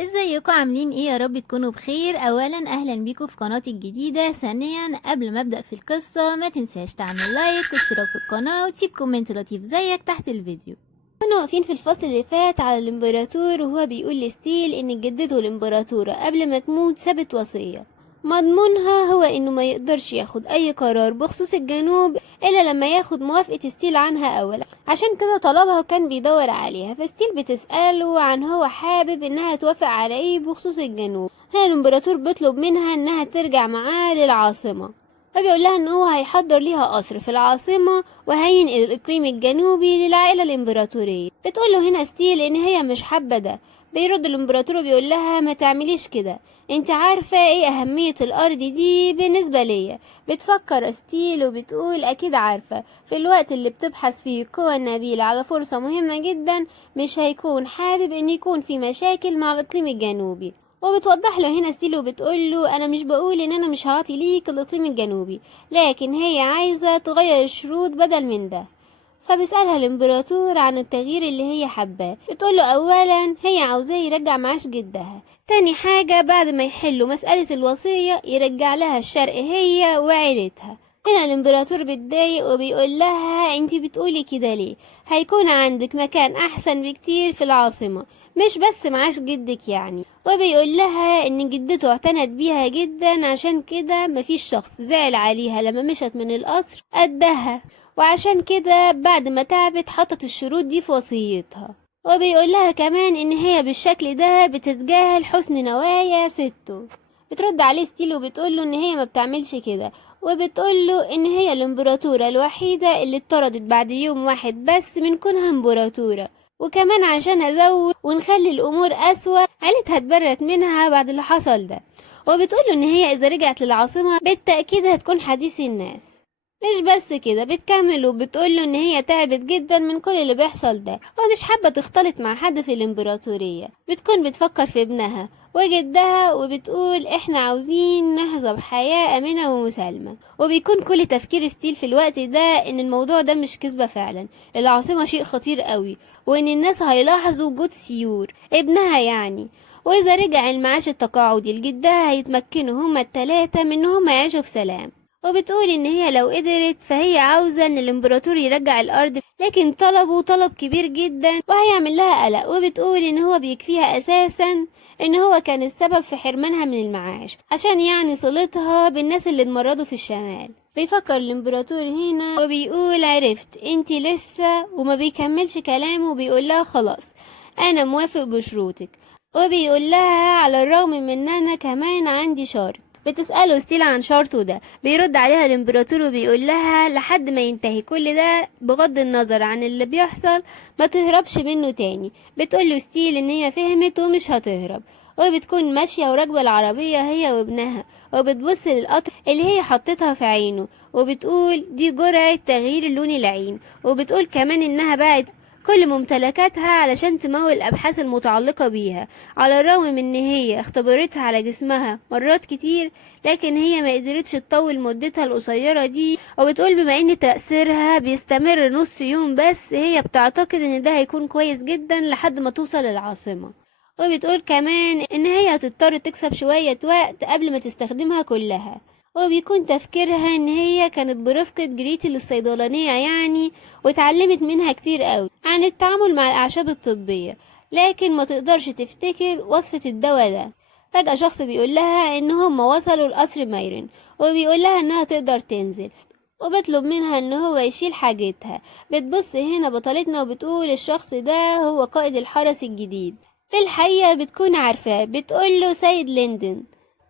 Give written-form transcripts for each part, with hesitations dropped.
ازيكم عاملين ايه؟ يا رب تكونوا بخير. اولا اهلا بيكم في قناتي الجديده. ثانيا قبل ما ابدا في القصه ما تنساش تعمل لايك واشتراك في القناه وتسيب كومنت لطيف زيك تحت الفيديو. كنا واقفين في الفصل اللي فات على الامبراطور وهو بيقول لستيل ان جدته الامبراطوره قبل ما تموت سابت وصيه مضمونها هو انه ما يقدرش ياخد اي قرار بخصوص الجنوب الا لما ياخد موافقة ستيل عنها اولا. عشان كده طلبها وكان بيدور عليها، فستيل بتسأله عن هو حابب انها توافق على ايه بخصوص الجنوب. هنا الامبراطور بيطلب منها انها ترجع معاه للعاصمة، فبيقول لها ان هو هيحضر ليها قصر في العاصمة وهينقل الاقليم الجنوبي للعائلة الامبراطورية. بتقوله هنا ستيل ان هي مش حابة ده. بيرد الامبراطور وبيقول لها ما تعمليش كده، انت عارفة ايه اهمية الارض دي بالنسبة ليا. بتفكر ستيل وبتقول اكيد عارفة، في الوقت اللي بتبحث فيه قوى النبيل على فرصة مهمة جدا مش هيكون حابب ان يكون في مشاكل مع الاقليم الجنوبي. وبتوضح له هنا ستيل وبتقول له انا مش بقول ان انا مش هعطي ليك الاقليم الجنوبي، لكن هي عايزة تغير الشروط بدل من ده. فبيسألها الامبراطور عن التغيير اللي هي حباه. بتقوله اولا هي عاوزاه يرجع معاش جدها، تاني حاجة بعد ما يحلوا مسألة الوصية يرجع لها الشرق هي وعيلتها. هنا الامبراطور بيتضايق وبيقول لها انتي بتقولي كده ليه؟ هيكون عندك مكان احسن بكتير في العاصمة، مش بس معاش جدك يعني. وبيقول لها ان جدته اعتنت بيها جدا، عشان كده مفيش شخص زعل عليها لما مشت من القصر قدها، وعشان كده بعد ما تعبت حطت الشروط دي في وصيتها. وبيقول لها كمان ان هي بالشكل ده بتتجاهل حسن نوايا سته. بترد عليه ستيل وبتقوله ان هي ما بتعملش كده، وبتقوله ان هي الامبراطورة الوحيدة اللي اتطردت بعد يوم واحد بس من كونها امبراطورة. وكمان عشان ازود ونخلي الامور اسوأ عيلتها اتبرت منها بعد اللي حصل ده. وبتقوله ان هي اذا رجعت للعاصمة بالتأكيد هتكون حديث الناس. مش بس كده، بتكمل وبتقوله ان هي تعبت جدا من كل اللي بيحصل ده ومش حابة تختلط مع حد في الامبراطورية. بتكون بتفكر في ابنها وجدها وبتقول احنا عاوزين نحظى بحياة امنة ومسالمة. وبيكون كل تفكير ستيل في الوقت ده ان الموضوع ده مش كذبة فعلا، العاصمة شيء خطير قوي وان الناس هيلاحظوا وجود سيور ابنها يعني. واذا رجع المعاش التقاعدي لجدها هيتمكنوا هما التلاتة من ان هما يعيشوا في سلام. وبتقول ان هي لو قدرت فهي عاوزة ان الامبراطور يرجع الارض، لكن طلبه طلب كبير جدا وهيعمل لها قلق. وبتقول ان هو بيكفيها اساسا ان هو كان السبب في حرمانها من المعاش عشان يعني صلتها بالناس اللي اتمردوا في الشمال. بيفكر الامبراطور هنا وبيقول عرفت انتي لسه، وما بيكملش كلامه وبيقول لها خلاص انا موافق بشروطك. وبيقول لها على الرغم من ان انا كمان عندي شرط. بتسأله ستيلا عن شرطه ده، بيرد عليها الامبراطور وبيقول لها لحد ما ينتهي كل ده بغض النظر عن اللي بيحصل ما تهربش منه تاني. بتقوله ستيل ان هي فهمت ومش هتهرب. وبتكون ماشية وراكبة العربية هي وابنها وبتبص للقطر اللي هي حطتها في عينه وبتقول دي جرعة تغيير لون العين. وبتقول كمان انها باعت كل ممتلكاتها علشان تمول الابحاث المتعلقة بيها، على الرغم من ان هي اختبرتها على جسمها مرات كتير لكن هي ما قدرتش تطول مدتها القصيرة دي. وبتقول بما ان تأثيرها بيستمر نص يوم بس هي بتعتقد ان ده هيكون كويس جدا لحد ما توصل للعاصمة. وبتقول كمان ان هي هتضطر تكسب شوية وقت قبل ما تستخدمها كلها. وبيكون تفكيرها ان هي كانت برفقة جريتي الصيدلانية يعني، واتعلمت منها كتير قوي عن التعامل مع الاعشاب الطبية، لكن ما تقدرش تفتكر وصفة الدواء ده. فجأة شخص بيقول لها ان هم وصلوا لقصر مايرن وبيقول لها انها تقدر تنزل، وبطلب منها ان هو يشيل حاجتها. بتبص هنا بطلتنا وبتقول الشخص ده هو قائد الحرس الجديد. في الحقيقة بتكون عارفاه، بتقوله سيد ليندن.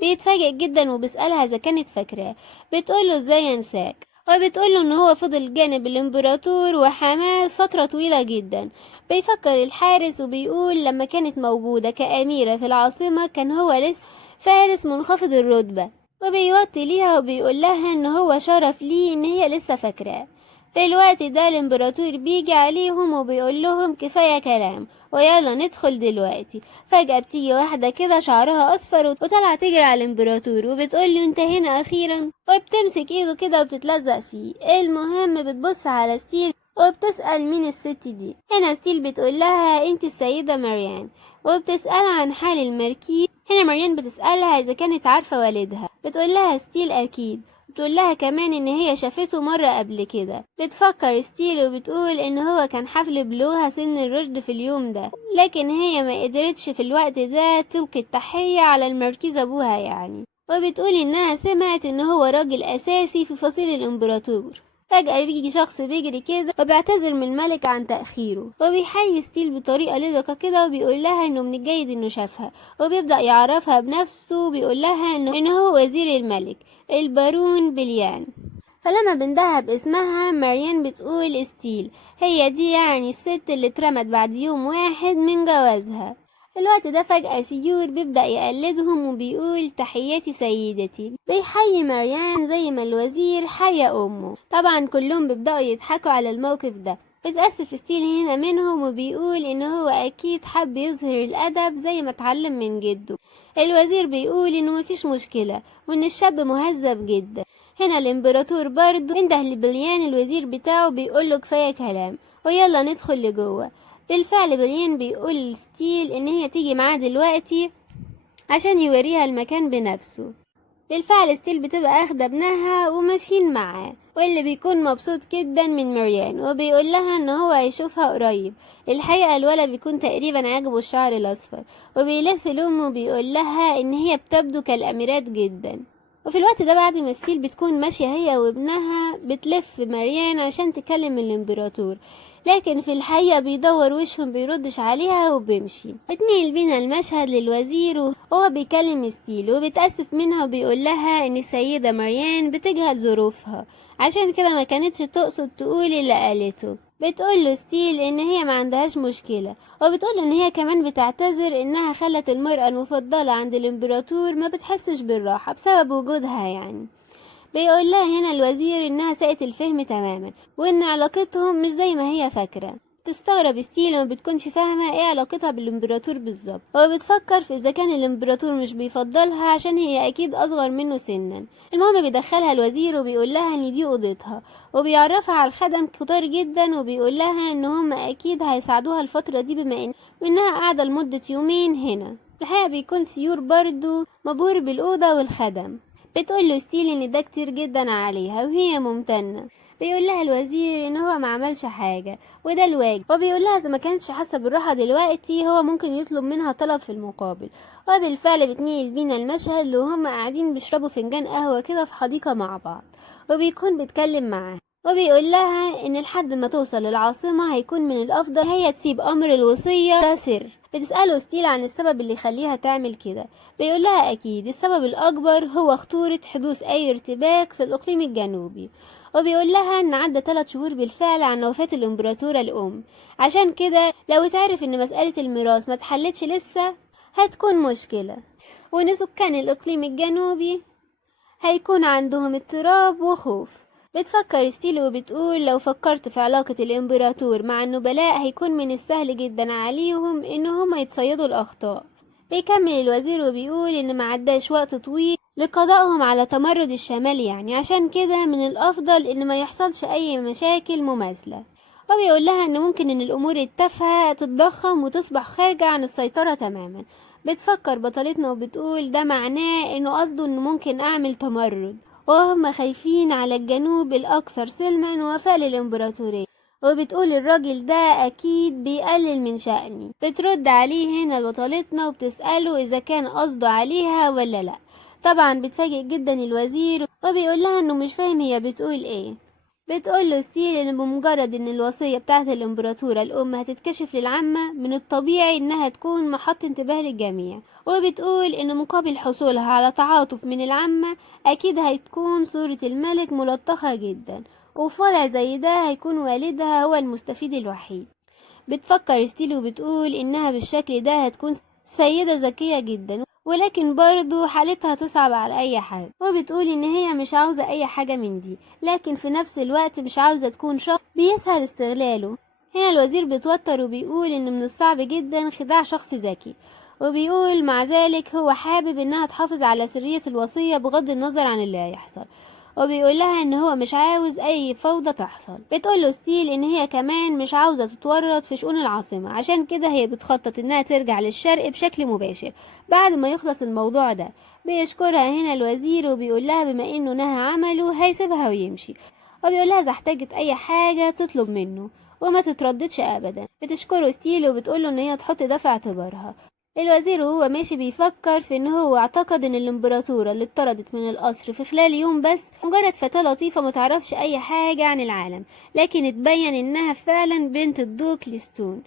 بيتفاجئ جدا وبيسألها اذا كانت فاكراه. بتقوله ازاي ينساك، وبتقوله ان هو فضل جانب الامبراطور وحماه فترة طويلة جدا. بيفكر الحارس وبيقول لما كانت موجودة كأميرة في العاصمة كان هو لسه فارس منخفض الرتبة. وبيوطي ليها وبيقول لها ان هو شرف ليه ان هي لسه فاكراه. في الوقت ده الامبراطور بيجي عليهم وبيقول لهم كفاية كلام ويلا ندخل دلوقتي. فجأة بتيجي واحدة كده شعرها اصفر وطلع تجري على الامبراطور وبتقول له انت هنا اخيرا، وبتمسك ايده كده وبتتلزق فيه. المهم بتبص على ستيل وبتسأل مين الست دي. هنا ستيل بتقول لها انت السيدة مريان، وبتسألها عن حال المركيب. هنا مريان بتسألها اذا كانت عارفة والدها. بتقول لها ستيل اكيد، بتقول لها كمان ان هي شافته مرة قبل كده. بتفكر ستيل وبتقول ان هو كان حفل بلوغها سن الرشد في اليوم ده، لكن هي ما قدرتش في الوقت ده تلقي التحية على المركز ابوها يعني. وبتقول انها سمعت ان هو راجل اساسي في فصيل الامبراطور. فجأة بيجي شخص بيجري كده وبيعتذر من الملك عن تأخيره، وبيحيي ستيل بطريقة لبقة كده، وبيقول لها انه من الجيد انه شافها، وبيبدأ يعرفها بنفسه، وبيقول لها انه هو وزير الملك البارون بليان. فلما بندها باسمها مريان بتقول ستيل هي دي يعني الست اللي اترمت بعد يوم واحد من جوازها. في الوقت ده فجأة سيور بيبدأ يقلدهم وبيقول تحياتي سيدتي، بيحيي مريان زي ما الوزير حيا أمه. طبعا كلهم بيبدأوا يضحكوا على الموقف ده. بتأسف ستيل هنا منهم وبيقول إن هو أكيد حب يظهر الأدب زي ما اتعلم من جده. الوزير بيقول إنه مفيش مشكلة وإن الشاب مهذب جدا. هنا الإمبراطور برضه عنده لبليان الوزير بتاعه بيقوله كفاية كلام ويلا ندخل لجوه. بالفعل بليان بيقول لستيل ان هي تيجي معاه دلوقتي عشان يوريها المكان بنفسه. بالفعل ستيل بتبقى اخده ابنها وماشيين معاه، واللي بيكون مبسوط جدا من مريان وبيقول لها ان هو هيشوفها قريب. الحقيقه الولد بيكون تقريبا عاجبه الشعر الاصفر، وبيلف لامه وبيقول لها ان هي بتبدو كالاميرات جدا. وفي الوقت ده بعد ما ستيل بتكون ماشيه هي وابنها بتلف مريان عشان تكلم الامبراطور، لكن في الحقيقة بيدور وشهم بيردش عليها وبيمشي. اتنقل بينا المشهد للوزير وهو بيكلم ستيل وبيتأسف منها وبيقول لها ان السيدة مريان بتجهل ظروفها، عشان كده ما كانتش تقصد تقول اللي قالته. بتقول له ستيل ان هي ما عندهاش مشكلة، وبتقول ان هي كمان بتعتذر انها خلت المرأة المفضلة عند الامبراطور ما بتحسش بالراحة بسبب وجودها يعني. بيقول لها هنا الوزير انها ساءت الفهم تماما وان علاقتهم مش زي ما هي فاكره. تستغرب ستيل وما بتكونش فاهمه ايه علاقتها بالامبراطور بالظبط، وبتفكر في اذا كان الامبراطور مش بيفضلها عشان هي اكيد اصغر منه سنا. المهم بيدخلها الوزير وبيقول لها ان دي اوضتها، وبيعرفها على الخدم كتار جدا، وبيقول لها ان هم اكيد هيساعدوها الفتره دي بما انها قاعده لمده يومين هنا. الحقيقه بيكون سيور برضو مبهور بالاوضه والخدم. بتقول له ستيل ان ده كتير جدا عليها وهي ممتنه. بيقول لها الوزير ان هو ما عملش حاجه وده الواجب، وبيقول لها اذا ما كانتش حاسه بالراحه دلوقتي هو ممكن يطلب منها طلب في المقابل. وبالفعل بتنقل بينا المشهد وهم قاعدين بيشربوا فنجان قهوه كده في حديقه مع بعض، وبيكون بيتكلم معاها وبيقول لها ان لحد ما توصل للعاصمه هيكون من الافضل هي تسيب امر الوصيه سر. بتسأله ستيل عن السبب اللي يخليها تعمل كده. بيقول لها أكيد السبب الأكبر هو خطورة حدوث أي ارتباك في الإقليم الجنوبي، وبيقول لها إن عدى 3 شهور بالفعل عن وفاة الإمبراطورة الأم، عشان كده لو تعرف إن مسألة الميراث ما اتحلتش لسه هتكون مشكلة، وإن سكان الإقليم الجنوبي هيكون عندهم اضطراب وخوف. بتفكر ستيل وبتقول لو فكرت في علاقة الامبراطور مع النبلاء هيكون من السهل جدا عليهم انهم يتصيدوا الاخطاء. بيكمل الوزير وبيقول ان ما عداش وقت طويل لقضائهم على تمرد الشمال يعني، عشان كده من الافضل ان ما يحصلش اي مشاكل مماثلة. وبيقول لها ان ممكن ان الامور التافهة تتضخم وتصبح خارجة عن السيطرة تماما. بتفكر بطلتنا وبتقول ده معناه انه قصده انه ممكن اعمل تمرد، وهم خايفين على الجنوب الاكثر سلما وفاء للامبراطورية. وبتقول الراجل ده اكيد بيقلل من شأني. بترد عليه هنا بطلتنا وبتسأله اذا كان قصده عليها ولا لا. طبعا بتفاجئ جدا الوزير وبيقول لها انه مش فاهم هي بتقول ايه. بتقول له ستيل ان بمجرد ان الوصية بتاعة الامبراطورة الام هتتكشف للعامة من الطبيعي انها تكون محط انتباه للجميع، وبتقول ان مقابل حصولها على تعاطف من العامة اكيد هتكون صورة الملك ملطخة جدا، وفي وضع زي ده هيكون والدها هو المستفيد الوحيد. بتفكر ستيل وبتقول انها بالشكل ده هتكون سيدة ذكية جدا، ولكن برضو حالتها تصعب على اي حد. وبتقول ان هي مش عاوزة اي حاجة من دي، لكن في نفس الوقت مش عاوزة تكون شخص بيسهل استغلاله. هنا الوزير بيتوتر وبيقول ان من الصعب جدا خداع شخص ذكي، وبيقول مع ذلك هو حابب انها تحافظ على سرية الوصية بغض النظر عن اللي هيحصل. وبيقول لها ان هو مش عاوز اي فوضى تحصل. بتقول له ستيل ان هي كمان مش عاوزة تتورط في شؤون العاصمة، عشان كده هي بتخطط انها ترجع للشرق بشكل مباشر بعد ما يخلص الموضوع ده. بيشكرها هنا الوزير وبيقول لها بما انه نهى عمله هيسيبها ويمشي، وبيقول لها اذا احتاجت اي حاجة تطلب منه وما تترددش ابدا. بتشكره ستيل وبتقوله ان هي تحط ده في اعتبارها. الوزير وهو ماشي بيفكر في ان هو اعتقد ان الامبراطورة اللي اتطردت من القصر في خلال يوم بس مجرد فتاة لطيفة متعرفش اي حاجة عن العالم، لكن اتبين انها فعلا بنت الدوق ليستون،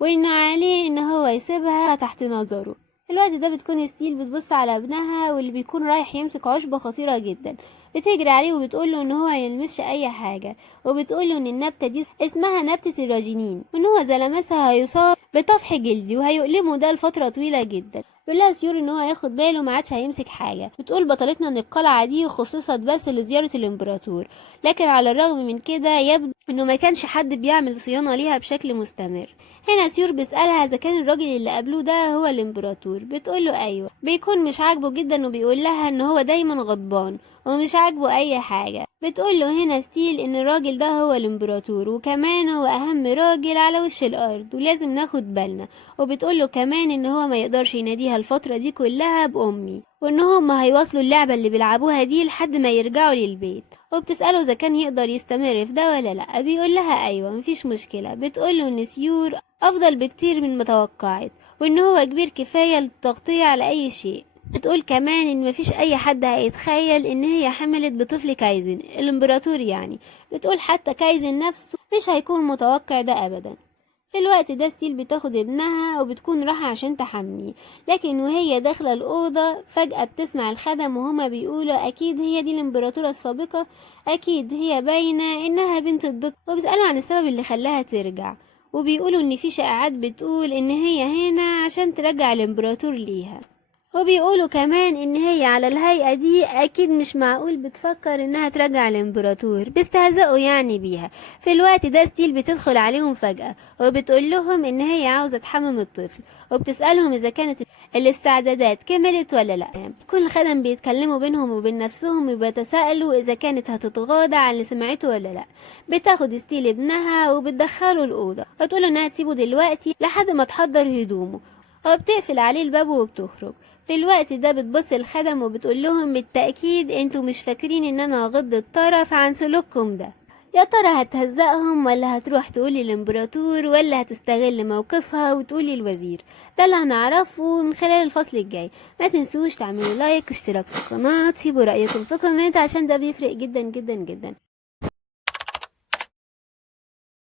وانه عليه ان هو يسيبها تحت نظره. في الوقت ده بتكون ستيل بتبص على ابنها واللي بيكون رايح يمسك عشبة خطيرة جدا. بتجري عليه وبتقوله ان هو ميلمسش اي حاجة، وبتقوله ان النبتة دي اسمها نبتة الراجينين، وان هو اذا لمسها هيصاب بطفح جلدي وهيؤلمه ده لفترة طويلة جدا. بيقول لها سيور ان هو هياخد باله ما عادش هيمسك حاجة. بتقول بطلتنا ان القلعة دي خصصت بس لزيارة الامبراطور، لكن على الرغم من كده يبدو انه ما كانش حد بيعمل صيانة ليها بشكل مستمر. هنا سيور بيسألها اذا كان الراجل اللي قابلوه ده هو الامبراطور. بتقوله ايوه. بيكون مش عاجبه جدا وبيقول لها ان هو دايما غضبان ومش عاجبه اي حاجة. بتقوله هنا ستيل ان الراجل ده هو الامبراطور، وكمان هو اهم راجل على وش الارض ولازم ناخد بالنا. وبتقوله كمان ان هو ما يقدرش يناديها الفترة دي كلها بأمي، وان هما هيواصلوا اللعبة اللي بيلعبوها دي لحد ما يرجعوا للبيت. وبتسأله اذا كان يقدر يستمر في ده ولا لا. بيقول لها ايوه مفيش مشكلة. بتقوله ان سيور افضل بكتير من ما توقعت، وان هو كبير كفاية للتغطية على اي شيء. بتقول كمان ان مفيش اي حد هيتخيل ان هي حملت بطفل كايزن الامبراطور يعني. بتقول حتى كايزن نفسه مش هيكون متوقع ده ابدا. في الوقت ده ستيل بتاخد ابنها وبتكون رايحة عشان تحميه، لكن وهي داخلة الأوضة فجأة بتسمع الخدم وهما بيقولوا أكيد هي دي الإمبراطورة السابقة، أكيد هي باينة إنها بنت الدكتور. وبيسألوا عن السبب اللي خلاها ترجع، وبيقولوا إن في شائعات بتقول إن هي هنا عشان ترجع الإمبراطور ليها. وبيقولوا كمان ان هي على الهيئة دي اكيد مش معقول بتفكر انها ترجع الامبراطور، بيستهزئوا يعني بيها. في الوقت ده ستيل بتدخل عليهم فجأة وبتقول لهم ان هي عاوزة تحمم الطفل، وبتسألهم اذا كانت الاستعدادات كملت ولا لا. كل خدم بيتكلموا بينهم وبين نفسهم وبيتساءلوا اذا كانت هتتغاضى عن اللي سمعته ولا لا. بتاخد ستيل ابنها وبتدخله الأوضة وتقول انها تسيبه دلوقتي لحد ما تحضر هدومه، وبتقفل عليه الباب وبتخرج. في الوقت ده بتبص الخدم وبتقول لهم بالتأكيد انتوا مش فاكرين ان انا هغض الطرف عن سلوككم ده. يا ترى هتهزقهم ولا هتروح تقولي الامبراطور ولا هتستغل موقفها وتقولي الوزير؟ ده اللي هنعرفه من خلال الفصل الجاي. ما تنسوش تعملوا لايك، اشتراك في القناة، سيبوا رأيكم في كومنت عشان ده بيفرق جدا جدا جدا.